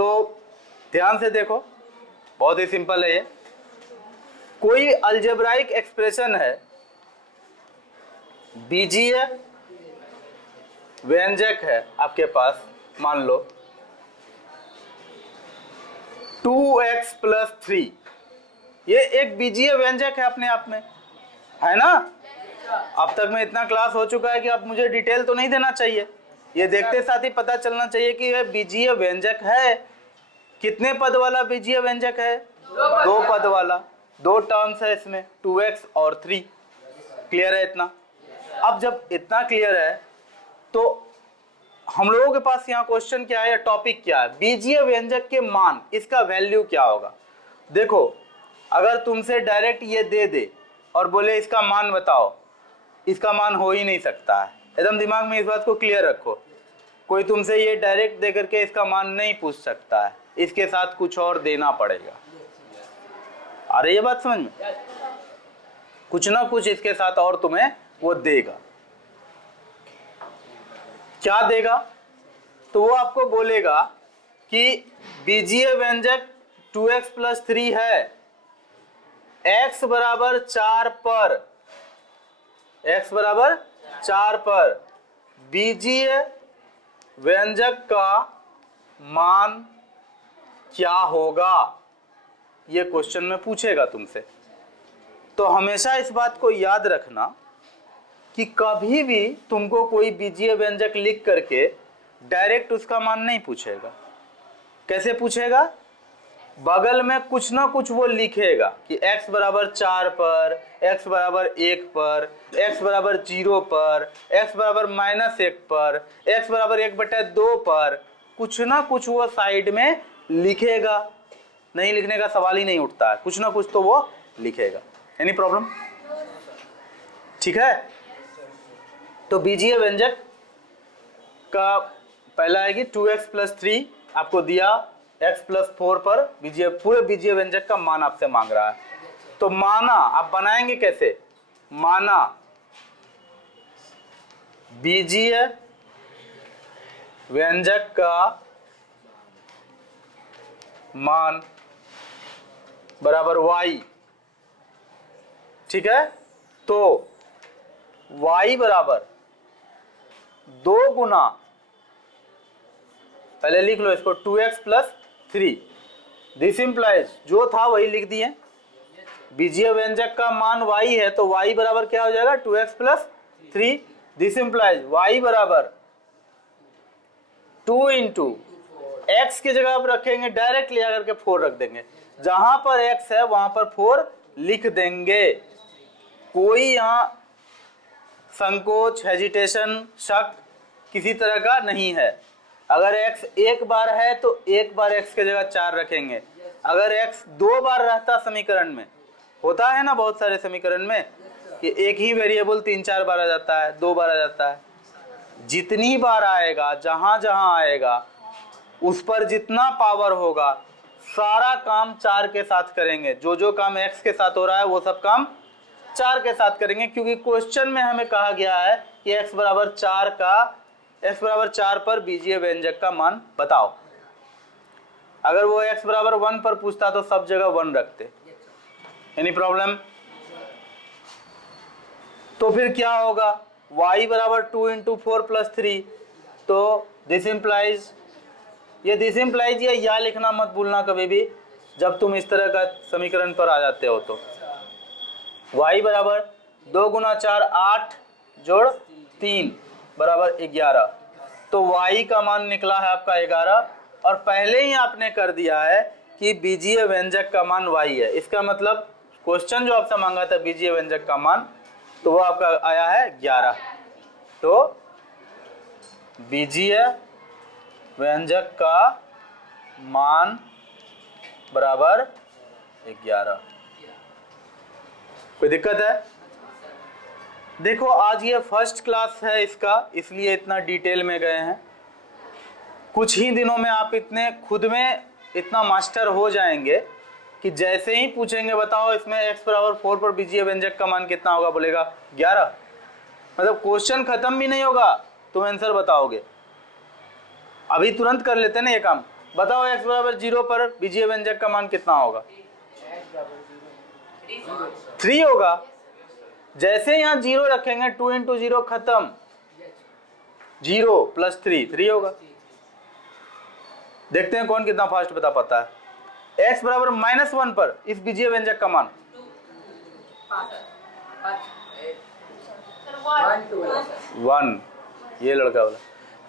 तो ध्यान से देखो, बहुत ही सिंपल है ये। कोई अलजेब्राइक एक्सप्रेशन है, बीजीय व्यंजक है आपके पास, मान लो 2x + 3, ये एक बीजीय व्यंजक है अपने आप में, है ना। अब तक में इतना क्लास हो चुका है कि अब मुझे डिटेल तो नहीं देना चाहिए, ये देखते साथ ही पता चलना चाहिए कि यह बीजीय व्यंजक है। कितने पद वाला बीजीय व्यंजक है? 2 पद वाला, 2 टर्म्स है इसमें, 2x और 3। क्लियर है इतना? अब जब इतना क्लियर है तो हम लोगों के पास यहाँ क्वेश्चन क्या है या टॉपिक क्या है? बीजीय व्यंजक के मान, इसका वैल्यू क्या होगा। देखो, अगर तुमसे डायरेक्ट ये दे दे और बोले इसका मान बताओ, इसका मान हो ही नहीं सकता है। एकदम दिमाग में इस बात को क्लियर रखो, कोई तुमसे ये डायरेक्ट दे करके इसका मान नहीं पूछ सकता है, इसके साथ कुछ और देना पड़ेगा। अरे ये बात समझ में, कुछ ना कुछ इसके साथ और तुम्हें वो देगा। क्या देगा? तो वो आपको बोलेगा कि बीजीय व्यंजक 2x + 3 है, x = 4 पर, x = 4 पर बीजीय व्यंजक का मान क्या होगा, ये क्वेश्चन में पूछेगा तुमसे। तो हमेशा इस बात को याद रखना कि कभी भी तुमको कोई बीजीय व्यंजक लिख करके डायरेक्ट उसका मान नहीं पूछेगा। कैसे पूछेगा? बगल में कुछ ना कुछ वो लिखेगा कि x = 4 पर, x = 1 पर, x = 0 पर, x = -1 पर, x = 1/2 पर, कुछ ना कुछ वो साइड में लिखेगा। नहीं लिखने का सवाल ही नहीं उठता है, कुछ ना कुछ तो वो लिखेगा। Any problem? ठीक है। तो बीजीय व्यंजक का पहला है कि 2x + 3 आपको दिया, x + 4 पर बीजीय, पूरे बीजीय व्यंजक का मान आपसे मांग रहा है। तो माना आप बनाएंगे कैसे? माना बीजीय व्यंजक का मान बराबर y, ठीक है। तो y बराबर 2 गुना, पहले लिख लो इसको, 2x + 3। दिस इंप्लाइज, जो था वही लिख दिए, बीजीय व्यंजक का मान y है तो y बराबर क्या हो जाएगा? 2x + 3। दिस इंप्लाइज y बराबर 2 × x की जगह आप रखेंगे, डायरेक्ट ले आकर के 4 रख देंगे, जहां पर x है वहां पर 4 लिख देंगे। कोई यहां संकोच, हेजिटेशन, शक किसी तरह का नहीं है। अगर x एक बार है तो एक बार x की जगह 4 रखेंगे। अगर x 2 बार रहता समीकरण में, होता है ना बहुत सारे समीकरण में कि एक ही वेरिएबल 3-4 बार आ जाता है, 2 बार आ जाता है, जितनी बार आएगा, जहां जहां आएगा, उस पर जितना पावर होगा, सारा काम 4 के साथ करेंगे। जो जो काम x के साथ हो रहा है वो सब काम 4 के साथ करेंगे, क्योंकि क्वेश्चन में हमें कहा गया है कि x = 4 का, x = 4 पर बीजीय व्यंजक का मान बताओ। अगर वो x = 1 पर पूछता तो सब जगह 1 रखते। Any problem? तो फिर क्या होगा? y = 2 × 4 + 3। तो दिस इंप्लाइज, ये दिस इंप्लाइज या लिखना मत भूलना कभी भी जब तुम इस तरह का समीकरण पर आ जाते हो। तो y बराबर 2 × 4 8 जोड़ 3 बराबर 11। तो y का मान निकला है आपका 11, और पहले ही आपने कर दिया है कि बीजीय व्यंजक का मान y है। इसका मतलब क्वेश्चन जो आपसे मांगा था बीजीय व्यंजक का मान, तो वो आपका आया है 11। तो बीजीय व्यंजक का मान बराबर 11। कोई दिक्कत है? देखो, आज ये फर्स्ट क्लास है इसका, इसलिए इतना डिटेल में गए हैं। कुछ ही दिनों में आप इतने खुद में इतना मास्टर हो जाएंगे कि जैसे ही पूछेंगे बताओ इसमें x = 4 पर बीजीय व्यंजक का मान कितना होगा, बोलेगा 11। मतलब क्वेश्चन खत्म भी नहीं होगा, तुम आंसर बताओगे। अभी तुरंत कर लेते हैं ना ये काम, बताओ x बराबर 0 पर बीजीय व्यंजक का मान कितना होगा? 3 होगा। जैसे यहाँ 0 रखेंगे 2 इंटू 0 खत्म, 0 प्लस 3 होगा। देखते हैं कौन कितना फास्ट बता पाता है। x बराबर -1 पर इस बीजीय व्यंजक का मान 1। ये लड़का वाला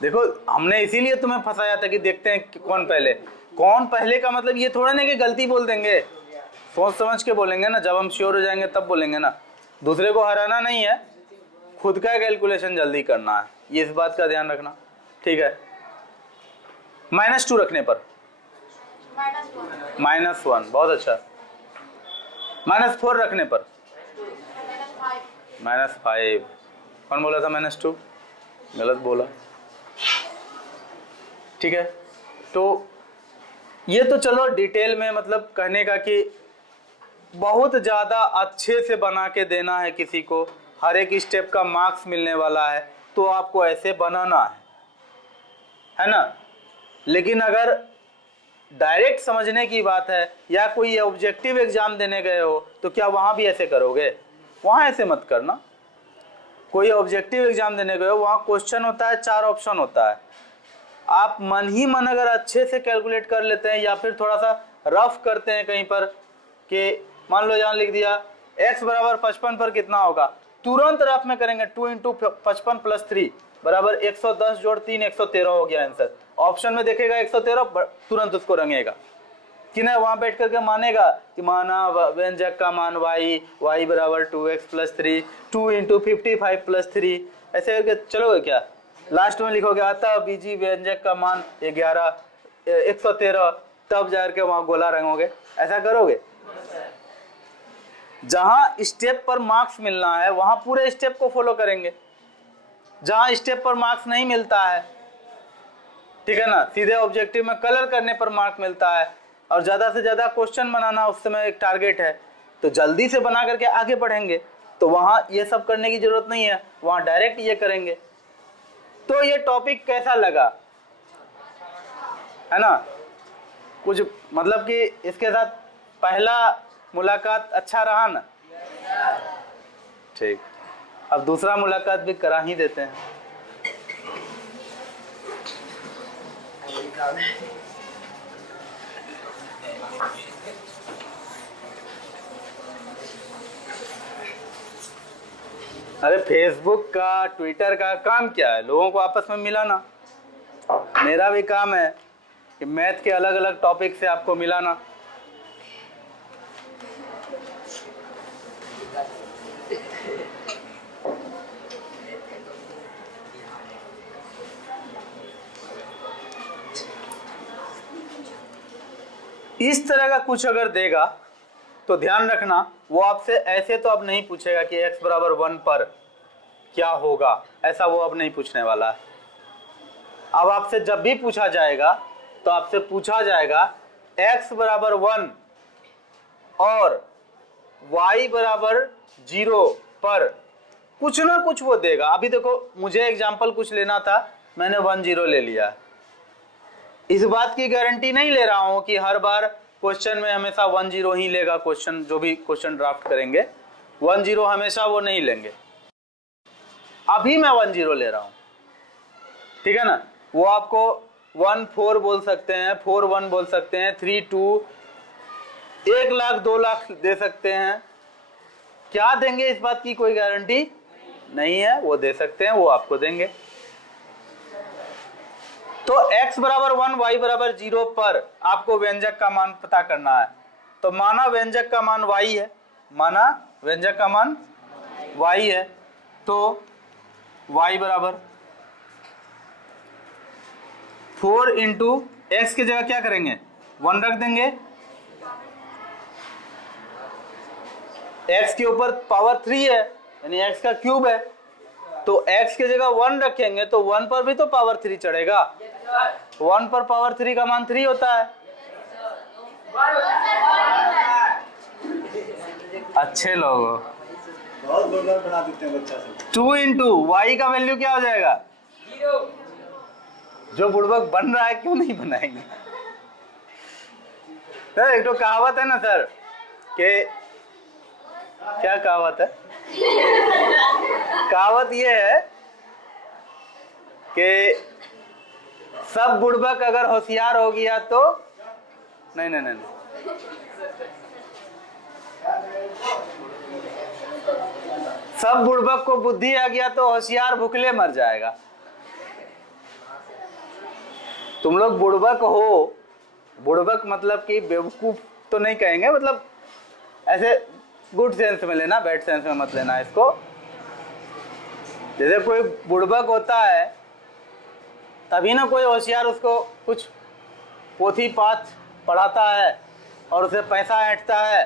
देखो, हमने इसीलिए तुम्हें फंसाया था कि देखते हैं कि कौन पहले का मतलब ये थोड़ा ना कि गलती बोल देंगे, सोच समझ के बोलेंगे ना। जब हम श्योर हो जाएंगे तब बोलेंगे ना। दूसरे को हराना नहीं है, खुद का कैलकुलेशन जल्दी करना है, ये इस बात का ध्यान रखना, ठीक है। -2 रखने पर -1, बहुत अच्छा। -4 रखने पर -5। कौन बोला था -2? गलत बोला, ठीक है। तो ये तो चलो डिटेल में मतलब कहने का कि बहुत ज़्यादा अच्छे से बना के देना है किसी को, हर एक स्टेप का मार्क्स मिलने वाला है, तो आपको ऐसे बनाना है ना। लेकिन अगर डायरेक्ट समझने की बात है या कोई ऑब्जेक्टिव एग्जाम देने गए हो तो क्या वहाँ भी ऐसे करोगे? वहाँ ऐसे मत करना। कोई ऑब्जेक्टिव एग्जाम देने गए हो, वहाँ क्वेश्चन होता है, 4 ऑप्शन होता है। आप मन ही मन अगर अच्छे से कैलकुलेट कर लेते हैं या फिर थोड़ा सा रफ करते हैं कहीं पर कि मान लो यहाँ लिख दिया x बराबर 55 पर कितना होगा, तुरंत रफ में करेंगे 2 इंटू 55 प्लस 3 बराबर 110 जोड़ 3 113 हो गया आंसर। ऑप्शन में देखेगा 113, तुरंत उसको रंगेगा कि ना, वहाँ बैठ करके मानेगा कि माना व्यंजक का मान y बराबर 2x प्लस 3 2 इंटू 55 प्लस 3, ऐसे करके चलोगे क्या? लास्ट में लिखोगे अतः बीजी व्यंजक का मान 113, तब जा करके वहाँ गोला रंगोगे, ऐसा करोगे? जहां स्टेप पर मार्क्स मिलना है वहां पूरे स्टेप को फॉलो करेंगे। जहां स्टेप पर मार्क्स नहीं मिलता है, ठीक है ना, सीधे ऑब्जेक्टिव में कलर करने पर मार्क मिलता है और ज़्यादा से ज़्यादा क्वेश्चन बनाना उस समय एक टारगेट है, तो जल्दी से बना करके आगे बढ़ेंगे, तो वहाँ ये सब करने की ज़रूरत नहीं है, वहाँ डायरेक्ट ये करेंगे। तो ये टॉपिक कैसा लगा, है ना? कुछ मतलब कि इसके साथ पहला मुलाकात अच्छा रहा ना? ठीक, अब दूसरा मुलाकात भी करा ही देते हैं। अरे फेसबुक का, ट्विटर का काम क्या है? लोगों को आपस में मिलाना। मेरा भी काम है कि मैथ के अलग अलग टॉपिक से आपको मिलाना। इस तरह का कुछ अगर देगा तो ध्यान रखना, वो आपसे ऐसे तो अब नहीं पूछेगा कि x बराबर 1 पर क्या होगा, ऐसा वो अब नहीं पूछने वाला है। अब आपसे जब भी पूछा जाएगा तो आपसे पूछा जाएगा x बराबर 1 और y बराबर 0 पर कुछ ना कुछ वो देगा। अभी देखो, मुझे एग्जाम्पल कुछ लेना था, मैंने 1 0 ले लिया। इस बात की गारंटी नहीं ले रहा हूं कि हर बार क्वेश्चन में हमेशा 1 0 ही लेगा। क्वेश्चन जो भी क्वेश्चन ड्राफ्ट करेंगे 1 0 हमेशा वो नहीं लेंगे। अभी मैं 1 0 ले रहा हूं, ठीक है ना। वो आपको 1 4 बोल सकते हैं, 4 1 बोल सकते हैं, 3 2, 1 लाख 2 लाख दे सकते हैं। क्या देंगे इस बात की कोई गारंटी नहीं है, वो दे सकते हैं, वो आपको देंगे। तो x बराबर 1 y बराबर 0 पर आपको व्यंजक का मान पता करना है। तो माना व्यंजक का मान y है, माना व्यंजक का मान y है, तो y बराबर 4 इंटू एक्स की जगह क्या करेंगे, 1 रख देंगे। x के ऊपर पावर 3 है, यानी x का क्यूब है, तो x की जगह 1 रखेंगे तो 1 पर भी तो पावर 3 चढ़ेगा। 1 पर पावर 3 का मान 3 होता है। अच्छे लोगों, बहुत बढ़िया बना देते हैं बच्चा सब। 2 इंटू वाई का वैल्यू क्या हो जाएगा, जो बुड़बक बन रहा है क्यों नहीं बनाएंगे। सर एक तो कहावत है ना सर कि क्या कहावत है? कहावत ये है कि सब बुड़बक अगर होशियार हो गया तो नहीं नहीं नहीं, नहीं। सब बुड़बक को बुद्धि आ गया तो होशियार भूखले मर जाएगा। तुम लोग बुड़बक हो, बुड़बक मतलब कि बेवकूफ तो नहीं कहेंगे, मतलब ऐसे गुड सेंस में लेना, बैड सेंस में मत लेना इसको। जैसे कोई बुड़बक होता है तभी ना कोई होशियार उसको कुछ पोथी पाठ पढ़ाता है और उसे पैसा ऐंठता है।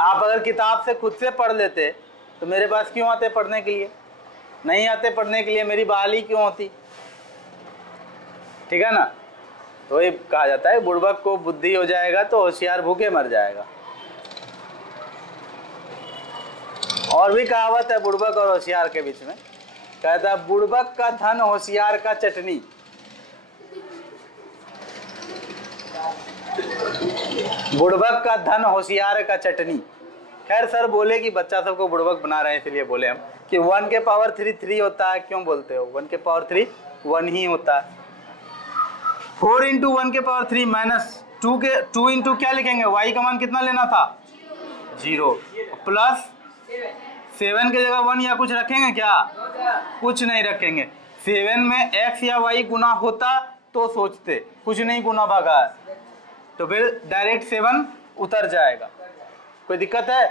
आप अगर किताब से खुद से पढ़ लेते तो मेरे पास क्यों आते पढ़ने के लिए? नहीं आते पढ़ने के लिए, मेरी बहाली क्यों होती? ठीक है ना? तो ये कहा जाता है बुड़बक को बुद्धि हो जाएगा तो होशियार भूखे मर जाएगा। और भी कहावत है बुड़बक और होशियार के बीच में, कहता है बुड़बक का धन होशियार का चटनी। बुड़बक का धन होशियार का चटनी। खैर सर बोले कि बच्चा सबको बुड़बक बना रहे हैं इसलिए बोले हम कि 1 के पावर 3 3 होता है। क्यों बोलते हो? 1 के पावर 3 1 ही होता है। 4 इंटू 1 के पावर 3 माइनस 2 इंटू क्या लिखेंगे? y का मान कितना लेना था? 0 प्लस 7 की जगह 1 या कुछ रखेंगे क्या? कुछ नहीं रखेंगे। 7 में x या y गुना होता तो सोचते, कुछ नहीं गुना भागा है तो फिर डायरेक्ट 7 उतर जाएगा। कोई दिक्कत है?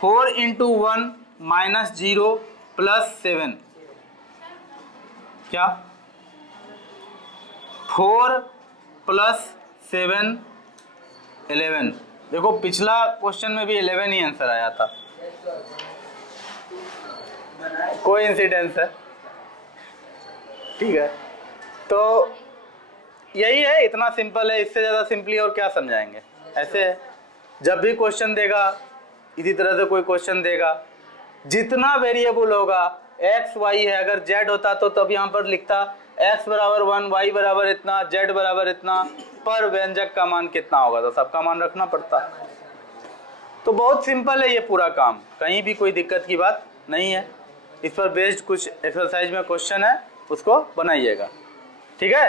4 इंटू 1 माइनस 0 प्लस 7 क्या? 4 प्लस 7 11। देखो पिछला क्वेश्चन में भी 11 ही आंसर आया था। कोई इंसिडेंस है? ठीक है, तो यही है, इतना सिंपल है। इससे ज़्यादा सिंपली और क्या समझाएंगे? ऐसे है, जब भी क्वेश्चन देगा इसी तरह से कोई क्वेश्चन देगा, जितना वेरिएबल होगा x y है, अगर z होता तो तब यहाँ पर लिखता x बराबर 1, y बराबर इतना, z बराबर इतना, पर व्यंजक का मान कितना होगा, तो सबका मान रखना पड़ता। तो बहुत सिंपल है ये पूरा काम, कहीं भी कोई दिक्कत की बात नहीं है। इस पर बेस्ड कुछ एक्सरसाइज में क्वेश्चन है, उसको बनाइएगा। ठीक है।